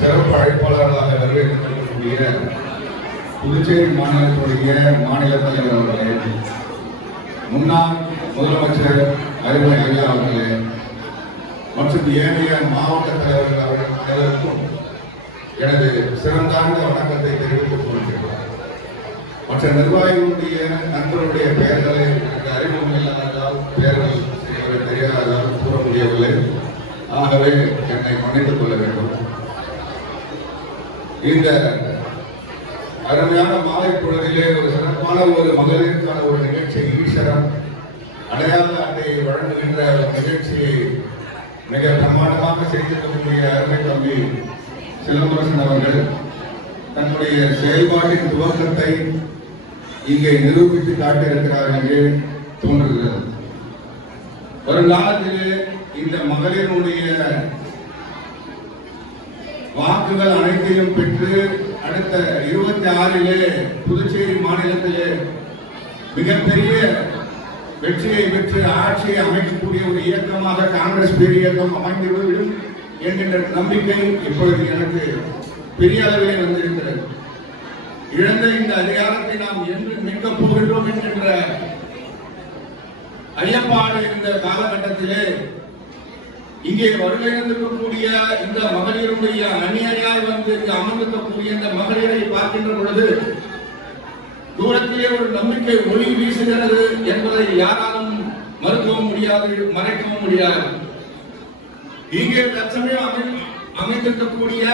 சிறப்பு அழைப்பாளர்களாக வரவேற்கக்கூடிய புதுச்சேரி மாநிலத்துடைய மாநில தலைவர் அவர்களே, முன்னாள் முதலமைச்சர் அறிவுரை ஐயா அவர்களே மற்றும் ஏனைய மாவட்ட தலைவர்கள் அவர்களுக்கும் எனது சிறந்தார்ந்த வணக்கத்தை தெரிவித்துக் கொள்கிறேன். மற்ற நிர்வாகிகளுடைய நண்பர்களுடைய பெயர்களை எனக்கு அறிமுகம் இல்லாததால் பெயர்கள் தெரியாததால் கூற முடியவில்லை. ஆகவே என்னை மன்னித்துக் கொள்ள வேண்டும். இந்த அருமையான மாலை பொழுதிலே ஒரு சிறப்பான ஒரு மகளிருக்கான ஒரு நிகழ்ச்சி, ஈஸ்வரம் அடையாள அட்டையை வழங்குகின்ற நிகழ்ச்சியை மிக பிரமாண்டமாக செய்திருக்கக்கூடிய அருமை தம்பி சிலம்பரசன் அவர்கள் தன்னுடைய செயல்பாட்டின் துவக்கத்தை இங்கே நிரூபித்து காட்டியிருக்கிறார் என்று தோன்றுகிறது. ஒரு காலத்திலே இந்த மகளிருடைய வாக்குகள் அனைத்தையும் பெற்று அடுத்த 26 புதுச்சேரி மாநிலத்திலே மிகப்பெரிய வெற்றியை பெற்று ஆட்சியை அமைக்கக்கூடிய ஒரு இயக்கமாக காங்கிரஸ் பேர் இயக்கம் அமைந்துவிடும் என்கின்ற நம்பிக்கை இப்பொழுது எனக்கு பெரிய அளவிலே வந்திருக்கிறது. இழந்த இந்த அதிகாரத்தை நாம் என்று மீட்கப் போகின்றோம் என்கின்ற ஐயப்பாடு இந்த காலகட்டத்திலே இங்கே வருகின்ற இந்த மகளிருடைய அணியாய் வந்து அமர்ந்திருக்கக்கூடிய இந்த மகளிரை பார்க்கின்ற பொழுது தூரத்திலே ஒரு நம்பிக்கை ஒளி வீசுகிறது என்பதை யாராலும் மறுக்கவும் முடியாது, மறைக்கவும் முடியாது. இங்கே தற்சமயம் அமைந்திருக்கக்கூடிய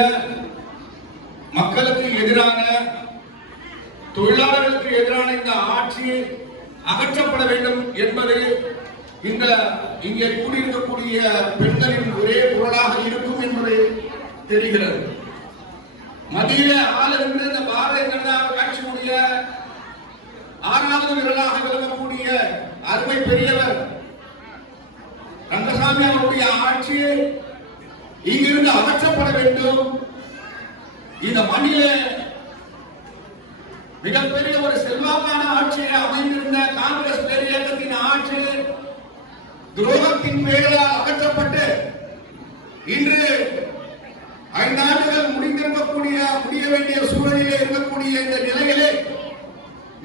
மக்களுக்கு எதிரான, தொழிலாளர்களுக்கு எதிரான இந்த ஆட்சி அகற்றப்பட வேண்டும் என்பதை இந்த இங்கே கூடியிருக்கக்கூடிய பெண்களின் ஒரே குரலாக இருக்கும் என்பதை தெரிகிறது. மத்தியில ஆளுகின்ற இந்த பாரதிய ஜனதா கட்சியுடைய 6வது விரலாக விளங்கக்கூடிய அருமை பெரியவர் ரங்கசாமி அவருடைய ஆட்சி இங்கிருந்து அகற்றப்பட வேண்டும். இந்த மண்ணில மிகப்பெரிய ஒரு செல்வாக்கான ஆட்சியை அமைந்திருந்த காங்கிரஸ் பேரியக்கத்தின் ஆட்சி துரோகத்தின் பெயரால் அகற்றப்பட்டு இன்று 5 ஆண்டுகள் முடிய வேண்டிய சூழலிலே இருக்கக்கூடிய இந்த நிலையிலே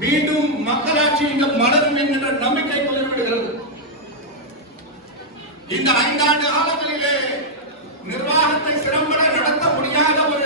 மீண்டும் மக்களாட்சி இங்கு மலரும் என்கின்ற நம்பிக்கை கொண்டுவிடுகிறது. இந்த 5 ஆண்டு காலங்களிலே நிர்வாகத்தை சிறம்பட நடத்த முடியாத ஒரு